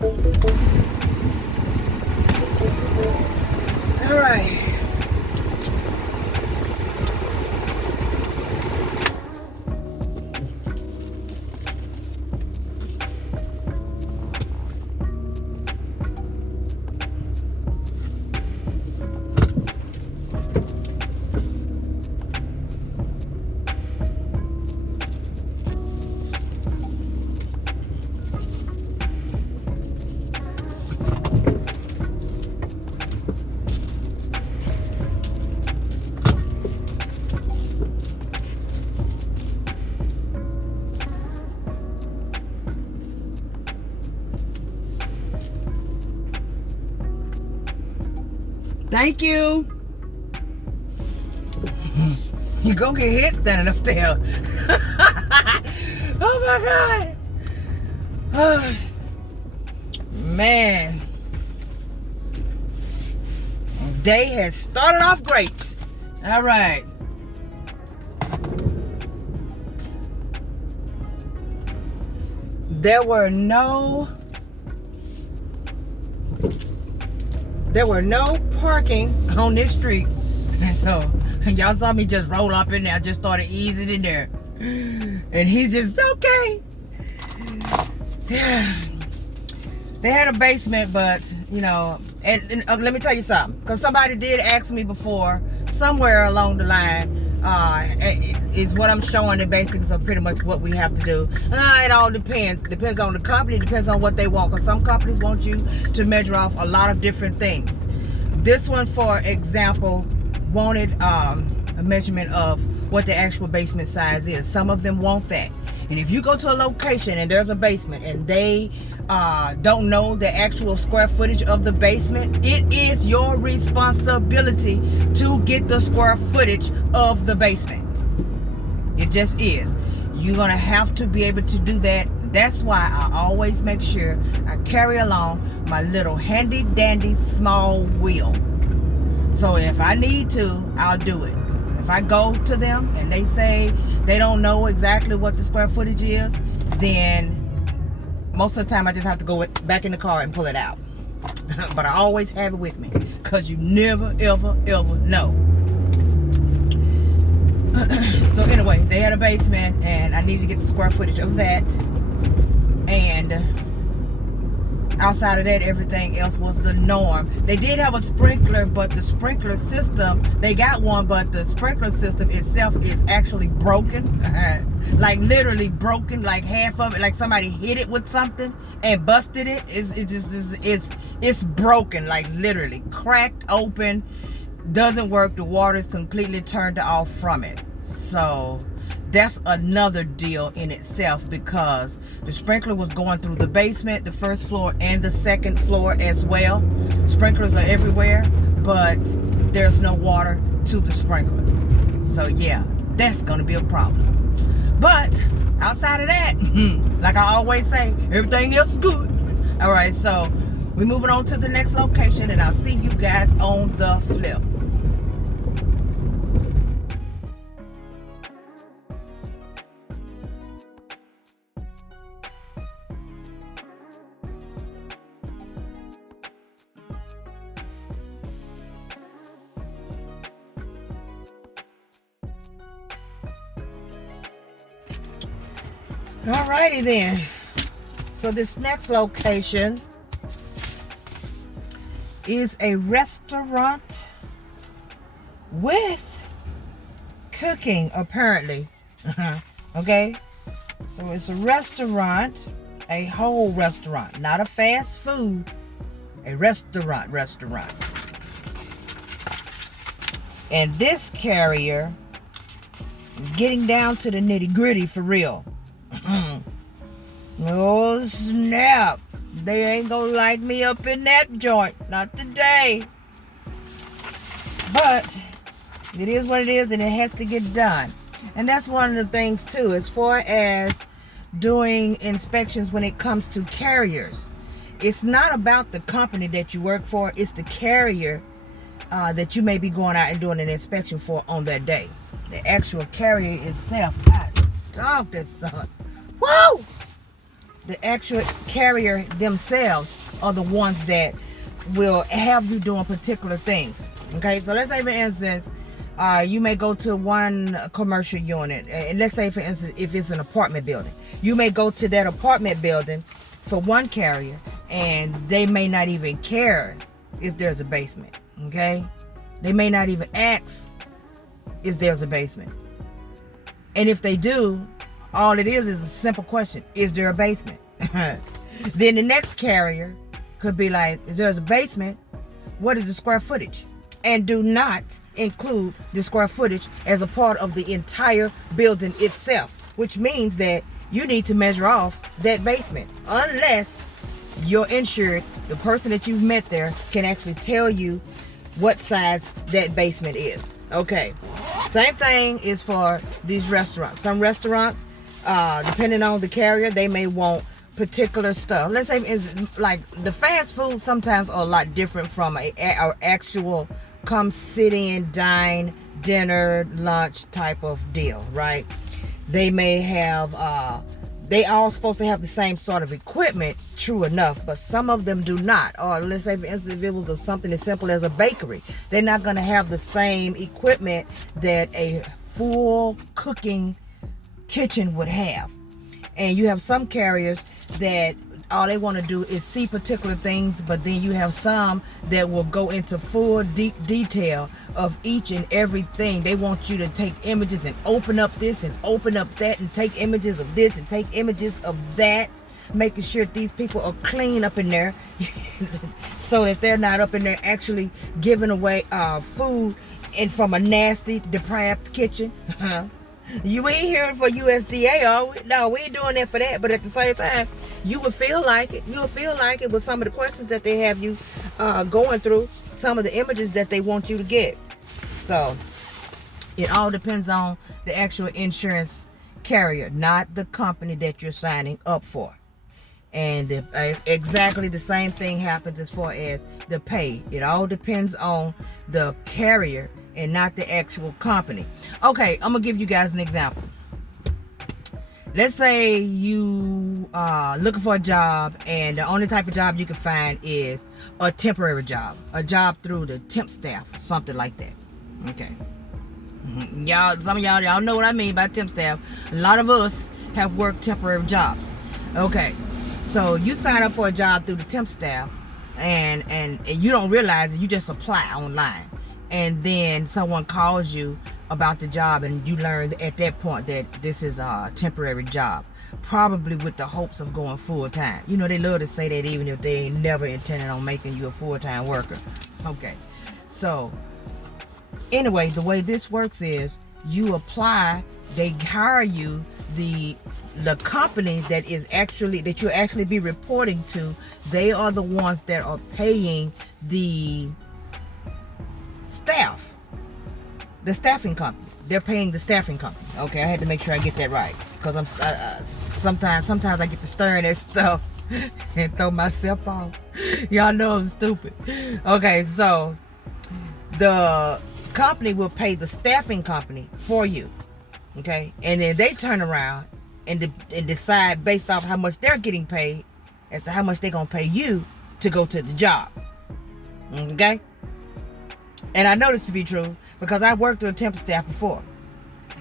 All right. Thank you. You go get hit standing up there. Oh my God. Oh, man. Day has started off great. All right. There were no parking on this street. And so y'all saw me just roll up in there. I just started easing in there. And he's just okay. Yeah. They had a basement, but you know, and let me tell you something, because somebody did ask me before, somewhere along the line, is what I'm showing the basics of pretty much what we have to do. It all depends on the company, depends on what they want, because some companies want you to measure off a lot of different things. This one, for example, wanted a measurement of what the actual basement size is. Some of them want that. And if you go to a location and there's a basement and they don't know the actual square footage of the basement, it is your responsibility to get the square footage of the basement. It just is. You're going to have to be able to do that. That's why I always make sure I carry along my little handy dandy small wheel. So if I need to, I'll do it. If I go to them and they say they don't know exactly what the square footage is, then most of the time I just have to go back in the car and pull it out. But I always have it with me, because you never, ever, ever know. So anyway, they had a basement and I needed to get the square footage of that. And outside of that, everything else was the norm. They did have a sprinkler, but the sprinkler system, they got one, but the sprinkler system itself is actually broken. Like literally broken, like half of it, like somebody hit it with something and busted it. It's broken, like literally cracked open, doesn't work. The water is completely turned off from it. So that's another deal in itself, because the sprinkler was going through the basement, the first floor and the second floor as well. Sprinklers are everywhere, but there's no water to the sprinkler. So yeah, that's gonna be a problem. But outside of that, like I always say, everything else is good. All right, so we're moving on to the next location, and I'll see you guys on the flip. Alrighty then. So this next location is a restaurant with cooking, apparently. Okay? So it's a restaurant, a whole restaurant, not a fast food, a restaurant. And this carrier is getting down to the nitty-gritty for real. Oh snap, they ain't gonna like me up in that joint, not today. But it is what it is, and it has to get done. And that's one of the things too, as far as doing inspections when it comes to carriers. It's not about the company that you work for, it's the carrier that you may be going out and doing an inspection for on that day. The actual carrier itself, God dog, this son. Woo! the actual carrier themselves are the ones that will have you doing particular things. Okay, so let's say for instance, you may go to one commercial unit, and let's say for instance, if it's an apartment building, you may go to that apartment building for one carrier, and they may not even care if there's a basement. Okay, they may not even ask if there's a basement, and if they do, all it is a simple question: is there a basement? Then the next carrier could be like, if there's a basement, what is the square footage? And do not include the square footage as a part of the entire building itself, which means that you need to measure off that basement, unless you're insured, the person that you've met there can actually tell you what size that basement is. Okay, same thing is for these restaurants. Some restaurants, depending on the carrier, they may want particular stuff. Let's say it's like the fast food sometimes are a lot different from a actual come sit in, dine, dinner, lunch type of deal, right? They may have they all supposed to have the same sort of equipment, true enough, but some of them do not. Or let's say for instance, if it was something as simple as a bakery, they're not going to have the same equipment that a full cooking kitchen would have. And you have some carriers that all they want to do is see particular things, but then you have some that will go into full deep detail of each and everything. They want you to take images and open up this and open up that and take images of this and take images of that, making sure that these people are clean up in there so that they're not up in there actually giving away food and from a nasty, depraved kitchen. You ain't hearing for USDA, are we? No, we ain't doing that for that. But at the same time, you would feel like it. You would feel like it with some of the questions that they have you going through, some of the images that they want you to get. So it all depends on the actual insurance carrier, not the company that you're signing up for. And exactly the same thing happens as far as the pay. It all depends on the carrier and not the actual company. Okay, I'm gonna give you guys an example. Let's say you are looking for a job, and the only type of job you can find is a temporary job, a job through the temp staff, something like that. Okay, y'all, some of y'all know what I mean by temp staff. A lot of us have worked temporary jobs. Okay, so you sign up for a job through the temp staff, and you don't realize it. You just apply online. And then someone calls you about the job, and you learn at that point that this is a temporary job, probably with the hopes of going full-time. You know, they love to say that even if they ain't never intended on making you a full-time worker. Okay, so anyway, the way this works is you apply, they hire you, the company that you'll actually be reporting to, they are the ones that are paying the staff, the staffing company. They're paying the staffing company. Okay, I had to make sure I get that right, because I'm sometimes I get to stirring that stuff and throw myself off. Y'all know I'm stupid. Okay, so the company will pay the staffing company for you. Okay, and then they turn around and decide based off how much they're getting paid as to how much they're gonna pay you to go to the job. Okay. And I know this to be true because I worked with a temp staff before,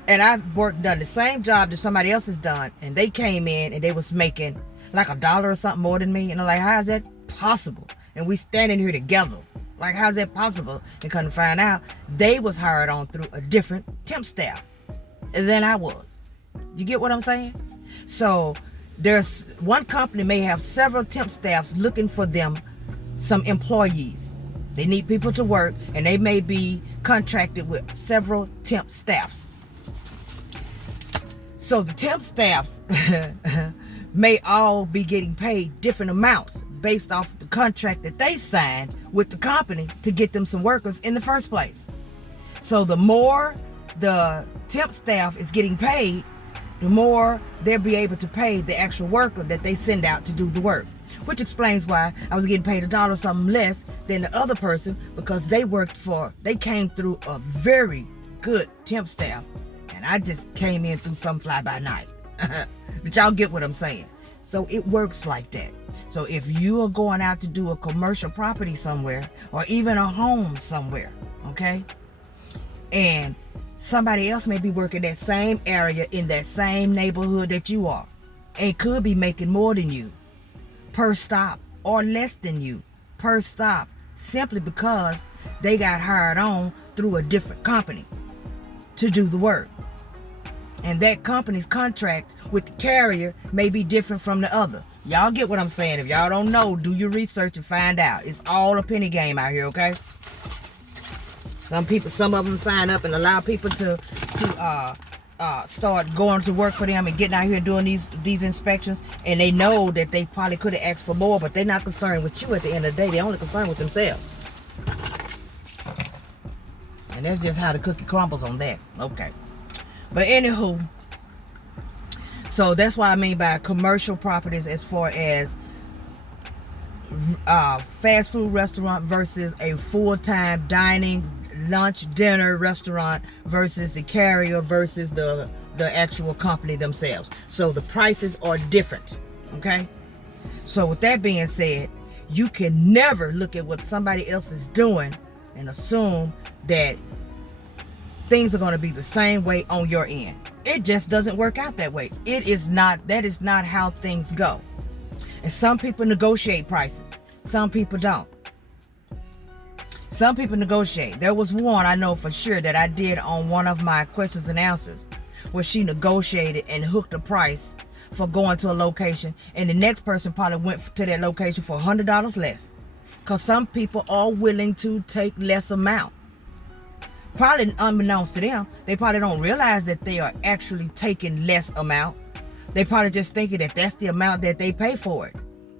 and I've done the same job that somebody else has done, and they came in and they was making like $1 or something more than me, and I'm like, how is that possible? And we standing here together, like, how's that possible? And couldn't find out they was hired on through a different temp staff than I was. You get what I'm saying? So there's one company may have several temp staffs looking for them some employees. They need people to work, and they may be contracted with several temp staffs. So the temp staffs may all be getting paid different amounts based off the contract that they signed with the company to get them some workers in the first place. So the more the temp staff is getting paid, the more they'll be able to pay the actual worker that they send out to do the work. Which explains why I was getting paid $1 or something less than the other person, because they came through a very good temp staff, and I just came in through some fly by night. But y'all get what I'm saying. So it works like that. So if you are going out to do a commercial property somewhere, or even a home somewhere, okay, and somebody else may be working that same area in that same neighborhood that you are, and could be making more than you per stop, or less than you per stop, simply because they got hired on through a different company to do the work. And that company's contract with the carrier may be different from the other. Y'all get what I'm saying? If y'all don't know, do your research and find out. It's all a penny game out here, okay? Some of them sign up and allow people to start going to work for them and getting out here and doing these inspections, and they know that they probably could have asked for more, but they're not concerned with you at the end of the day. They're only concerned with themselves. And that's just how the cookie crumbles on that. Okay. But anywho, so that's what I mean by commercial properties, as far as fast food restaurant versus a full-time dining, lunch, dinner restaurant versus the carrier versus the actual company themselves. So the prices are different, okay? So with that being said, you can never look at what somebody else is doing and assume that things are going to be the same way on your end. It just doesn't work out that way. That is not how things go. And some people negotiate prices. Some people don't. Some people negotiate. There was one I know for sure that I did on one of my questions and answers, where she negotiated and hooked a price for going to a location, and the next person probably went to that location for $100 less. Because some people are willing to take less amount. Probably unbeknownst to them, they probably don't realize that they are actually taking less amount. They probably just thinking that that's the amount that they pay for it.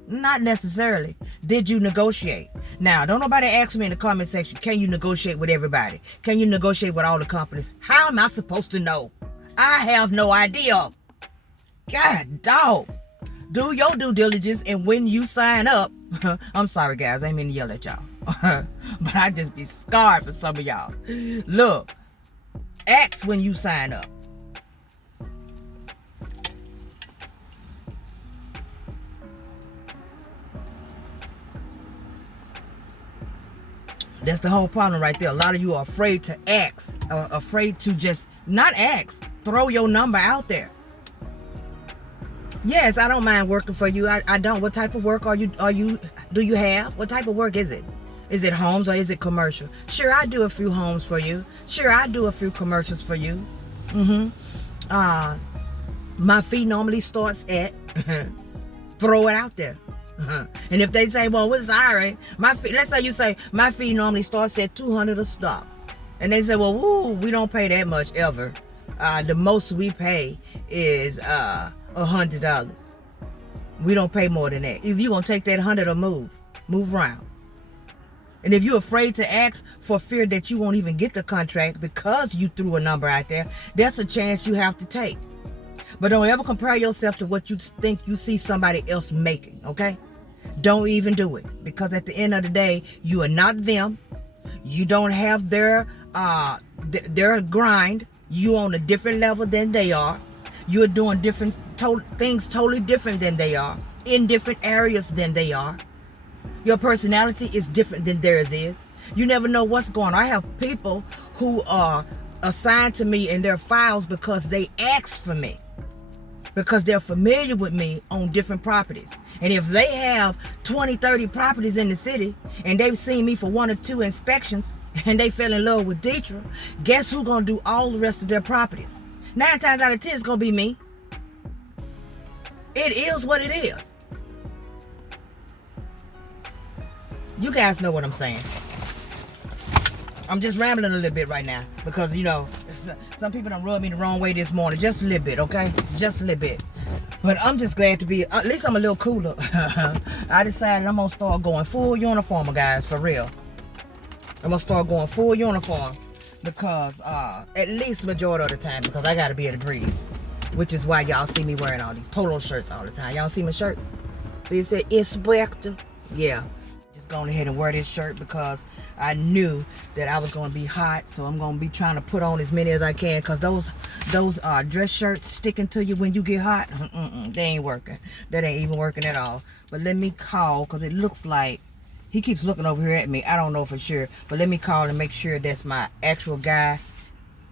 Not necessarily. Did you negotiate? Now, don't nobody ask me in the comment section, can you negotiate with everybody? Can you negotiate with all the companies? How am I supposed to know? I have no idea. God dog. Do your due diligence, and when you sign up, I'm sorry guys, I ain't mean to yell at y'all. But I just be scarred for some of y'all. Look, ask when you sign up. That's the whole problem right there. A lot of you are afraid to ask, afraid to just not ask. Throw your number out there. Yes, I don't mind working for you. I don't. What type of work do you have? What type of work is it? Is it homes or is it commercial? Sure, I do a few homes for you. Sure, I do a few commercials for you. My fee normally starts at, throw it out there. And if they say, well, what's sorry, my fee, let's say you say, my fee normally starts at $200 a stop. And they say, well, woo, we don't pay that much ever. The most we pay is $100. We don't pay more than that. If you're going to take that 100 or move around. And if you're afraid to ask for fear that you won't even get the contract because you threw a number out there, that's a chance you have to take. But don't ever compare yourself to what you think you see somebody else making, okay? Don't even do it. Because at the end of the day, you are not them. You don't have their grind. You on a different level than they are. You're doing different things totally different than they are. In different areas than they are. Your personality is different than theirs is. You never know what's going on. I have people who are assigned to me in their files because they asked for me. Because they're familiar with me on different properties. And if they have 20, 30 properties in the city and they've seen me for 1 or 2 inspections and they fell in love with Deetra, guess who's going to do all the rest of their properties? 9 times out of 10 it's going to be me. It is what it is. You guys know what I'm saying. I'm just rambling a little bit right now because, you know, some people done rubbed me the wrong way this morning. Just a little bit, okay? Just a little bit. But I'm just glad to be, at least I'm a little cooler. I decided I'm going to start going full uniform, guys, for real. I'm going to start going full uniform because, at least majority of the time, because I got to be able to breathe. Which is why y'all see me wearing all these polo shirts all the time. Y'all see my shirt? See, it said Inspector. Yeah. go ahead and wear this shirt because I knew that I was going to be hot. So I'm going to be trying to put on as many as I can, because those dress shirts sticking to you when you get hot, they ain't working. That ain't even working at all. But let me call, because it looks like he keeps looking over here at me. I don't know for sure, but let me call and make sure that's my actual guy.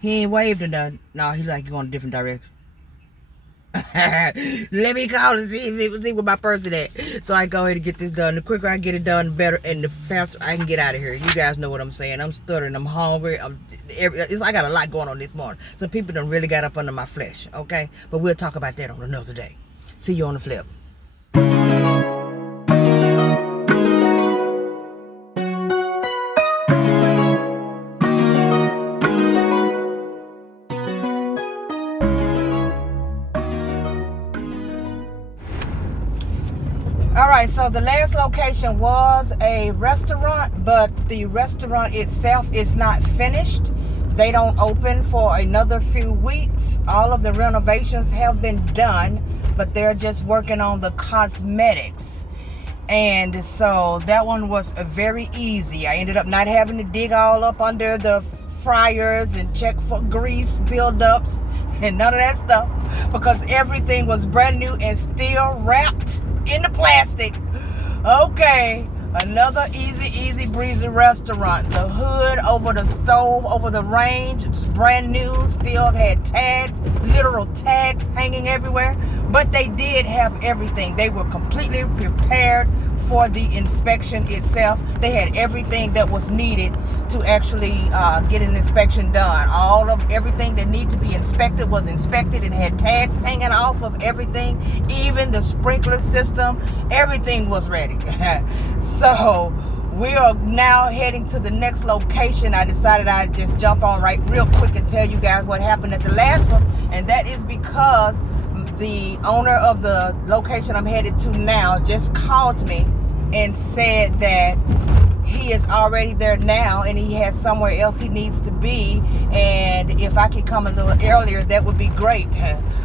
He ain't waved or nothing. No, he like going a different direction. Let me call and see where my person at, so I go ahead and get this done. The quicker I get it done, the better, and the faster I can get out of here. You guys know what I'm saying. I'm stuttering. I'm hungry. I got a lot going on this morning. Some people done really got up under my flesh. Okay, but we'll talk about that on another day. See you on the flip. Alright, so the last location was a restaurant, but the restaurant itself is not finished. They don't open for another few weeks. All of the renovations have been done, but they're just working on the cosmetics. And so that one was very easy. I ended up not having to dig all up under the fryers and check for grease buildups and none of that stuff, because everything was brand new and still wrapped in the plastic. Okay, another easy breezy restaurant. The hood over the stove, over the range, it's brand new, still had tags, literal tags hanging everywhere, but they did have everything. They were completely prepared for the inspection itself. They had everything that was needed to actually get an inspection done. All of everything that needed to be inspected was inspected. It had tags hanging off of everything, even the sprinkler system. Everything was ready. So we are now heading to the next location. I decided I'd just jump on right real quick and tell you guys what happened at the last one, and that is because the owner of the location I'm headed to now just called me and said that he is already there now and he has somewhere else he needs to be, and if I could come a little earlier, that would be great.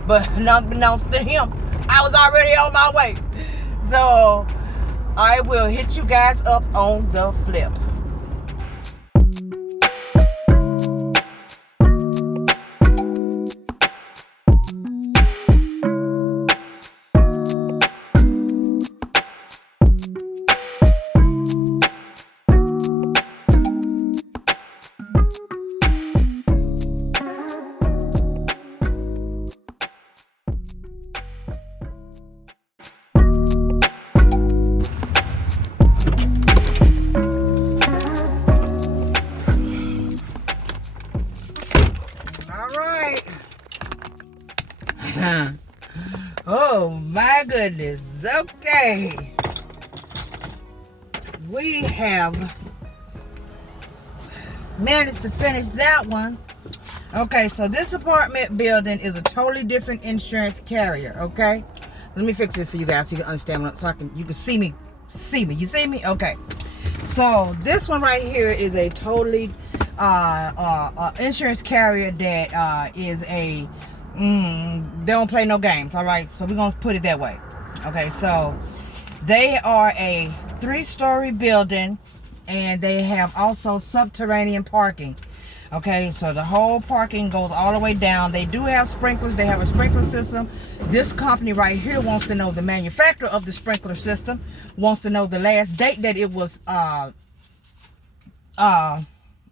But unbeknownst to him, I was already on my way. So I will hit you guys up on the flip. Oh my goodness. Okay. We have managed to finish that one. Okay, so this apartment building is a totally different insurance carrier, okay? Let me fix this for you guys so you can understand, so you can see me. You see me? Okay. So this one right here is a totally insurance carrier that is a they don't play no games. All right, so we're gonna put it that way. Okay, so they are a 3-story building, and they have also subterranean parking. Okay, so the whole parking goes all the way down. They do have sprinklers. They have a sprinkler system. This company right here wants to know the manufacturer of the sprinkler system, wants to know the last date that it was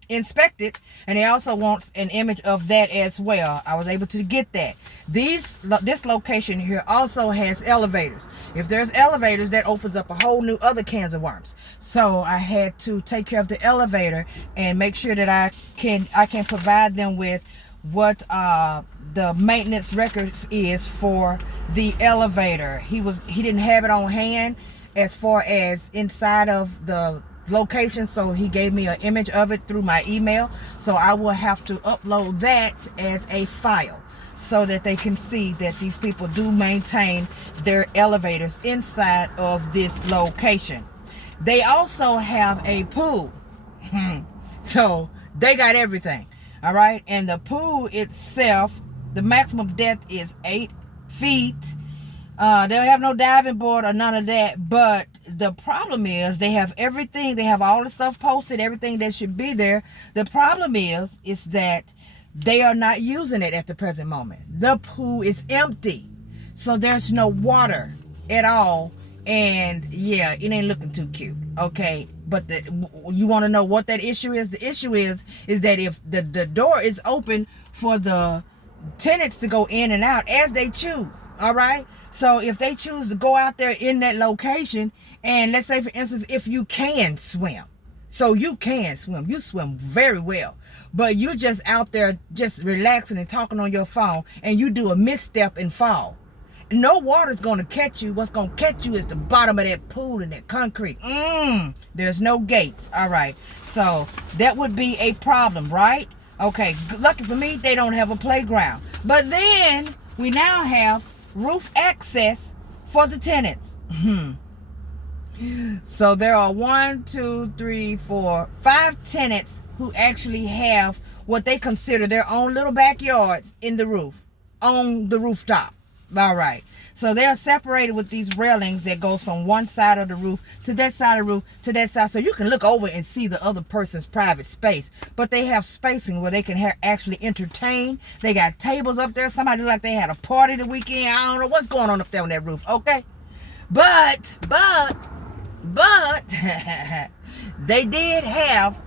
inspected, and he also wants an image of that as well. I was able to get that. This location here also has elevators. If there's elevators, that opens up a whole new other cans of worms. So I had to take care of the elevator and make sure that I can provide them with what the maintenance records is for the elevator. He didn't have it on hand as far as inside of the location, so he gave me an image of it through my email. So I will have to upload that as a file so that they can see that these people do maintain their elevators inside of this location. They also have a pool. So they got everything. All right, and the pool itself, the maximum depth is 8 feet. They don't have no diving board or none of that, but the problem is they have everything. They have all the stuff posted, everything that should be there. The problem is that they are not using it at the present moment. The pool is empty. So there's no water at all. And yeah, it ain't looking too cute. Okay. But you want to know what that issue is? The issue is that if the door is open for the tenants to go in and out as they choose. All right. So if they choose to go out there in that location, and let's say, for instance, if you can swim, so you can swim, you swim very well, but you're just out there just relaxing and talking on your phone, and you do a misstep and fall. No water's going to catch you. What's going to catch you is the bottom of that pool and that concrete. There's no gates. All right. So that would be a problem, right? Okay. Lucky for me, they don't have a playground. But then we now have roof access for the tenants. So there are 5 tenants who actually have what they consider their own little backyards in the roof, on the rooftop. All right. So they're separated with these railings that goes from one side of the roof to that side of the roof to that side. So you can look over and see the other person's private space. But they have spacing where they can actually entertain. They got tables up there. Somebody looked like they had a party the weekend. I don't know what's going on up there on that roof. Okay. But they did have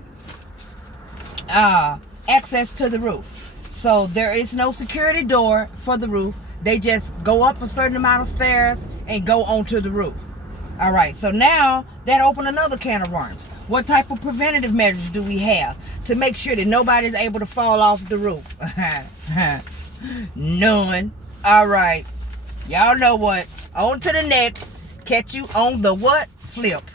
access to the roof. So there is no security door for the roof. They just go up a certain amount of stairs and go onto the roof. All right, so now that opened another can of worms. What type of preventative measures do we have to make sure that nobody's able to fall off the roof? None. All right, y'all know what. On to the next. Catch you on the what? Flip.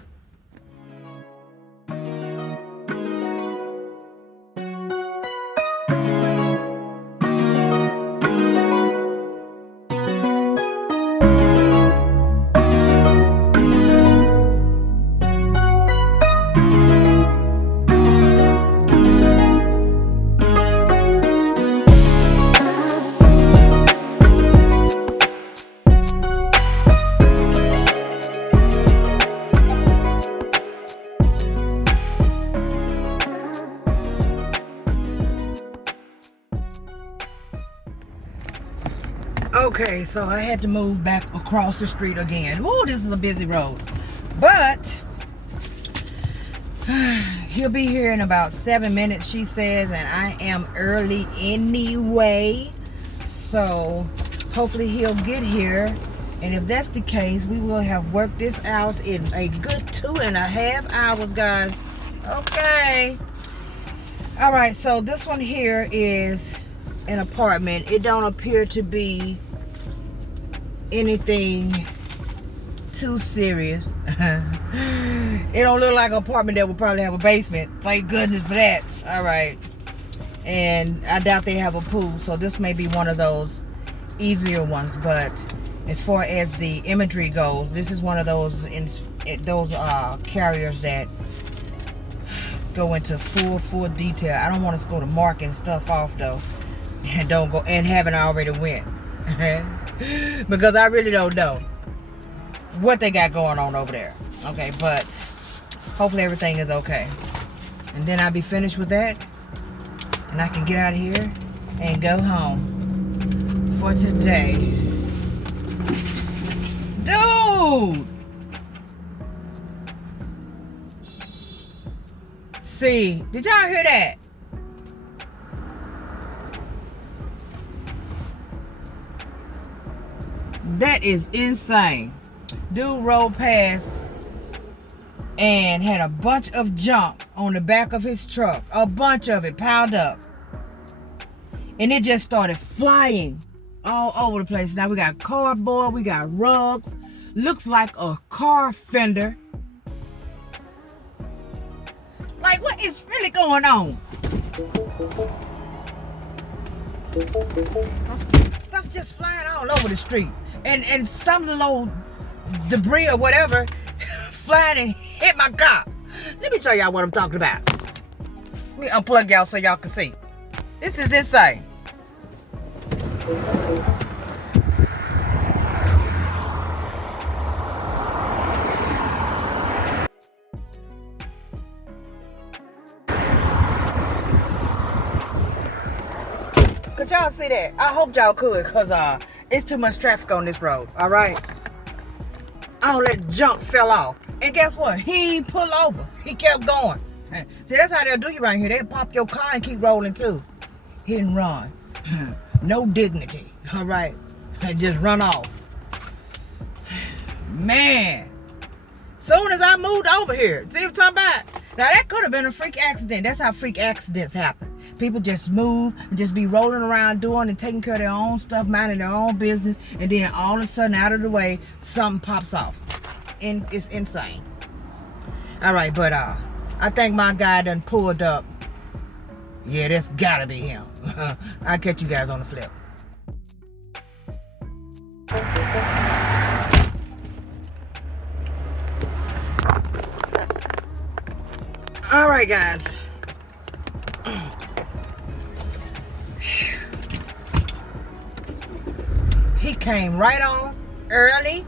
Okay, so I had to move back across the street again. Ooh, this is a busy road. But he'll be here in about 7 minutes, she says, and I am early anyway. So hopefully he'll get here. And if that's the case, we will have worked this out in a good 2.5 hours, guys. Okay. All right, so this one here is an apartment. It don't appear to be anything too serious. It don't look like an apartment that would probably have a basement. Thank goodness for that. All right. And I doubt they have a pool, so this may be one of those easier ones. But as far as the imagery goes, this is one of those carriers that go into full detail. I don't want us to go to marking stuff off though, and don't go and haven't already went. Because I really don't know what they got going on over there. Okay, but hopefully everything is okay. And then I'll be finished with that. And I can get out of here and go home for today. Dude! See, did y'all hear that? That is insane. Dude rode past and had a bunch of junk on the back of his truck. A bunch of it piled up. And it just started flying all over the place. Now we got cardboard, we got rugs. Looks like a car fender. Like, what is really going on? Stuff just flying all over the street. And some little debris or whatever flying and hit my car. Let me show y'all what I'm talking about. Let me unplug y'all so y'all can see. This is insane. Could y'all see that? I hope y'all could, because it's too much traffic on this road, all right? All that junk fell off. And guess what? He ain't pull over. He kept going. See, that's how they'll do you right here. They'll pop your car and keep rolling too. Hit and run. No dignity, all right? Just run off. Man. Soon as I moved over here, see what I'm talking about? Now that could have been a freak accident. That's how freak accidents happen. People just move and just be rolling around doing and taking care of their own stuff, minding their own business, and then all of a sudden, out of the way, something pops off. It's insane. All right, but I think my guy done pulled up. Yeah, that's gotta be him. I'll catch you guys on the flip. All right, guys. He came right on early.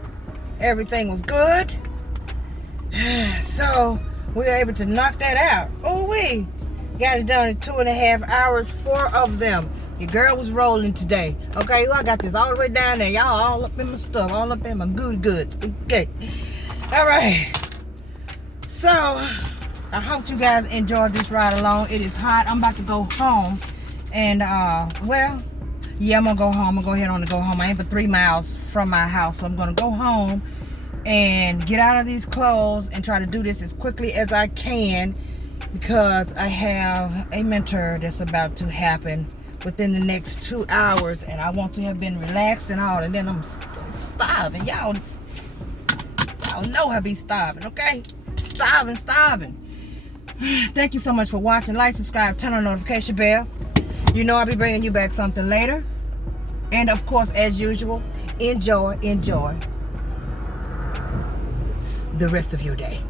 Everything was good. So we were able to knock that out. Oh, we got it done in 2.5 hours, 4 of them. Your girl was rolling today. Okay, well, I got this all the way down there. Y'all all up in my stuff, all up in my goods. Okay. All right. So I hope you guys enjoyed this ride along. It is hot. I'm about to go home. And well, yeah, I'm gonna go home. I'm gonna go ahead on and go home. I ain't but 3 miles from my house, so I'm gonna go home and get out of these clothes and try to do this as quickly as I can, because I have a mentor that's about to happen within the next 2 hours, and I want to have been relaxed and all, and then I'm starving. Y'all know I be starving, okay? Starving. Thank you so much for watching. Like, subscribe, turn on the notification bell. You know I'll be bringing you back something later. And of course, as usual, enjoy the rest of your day.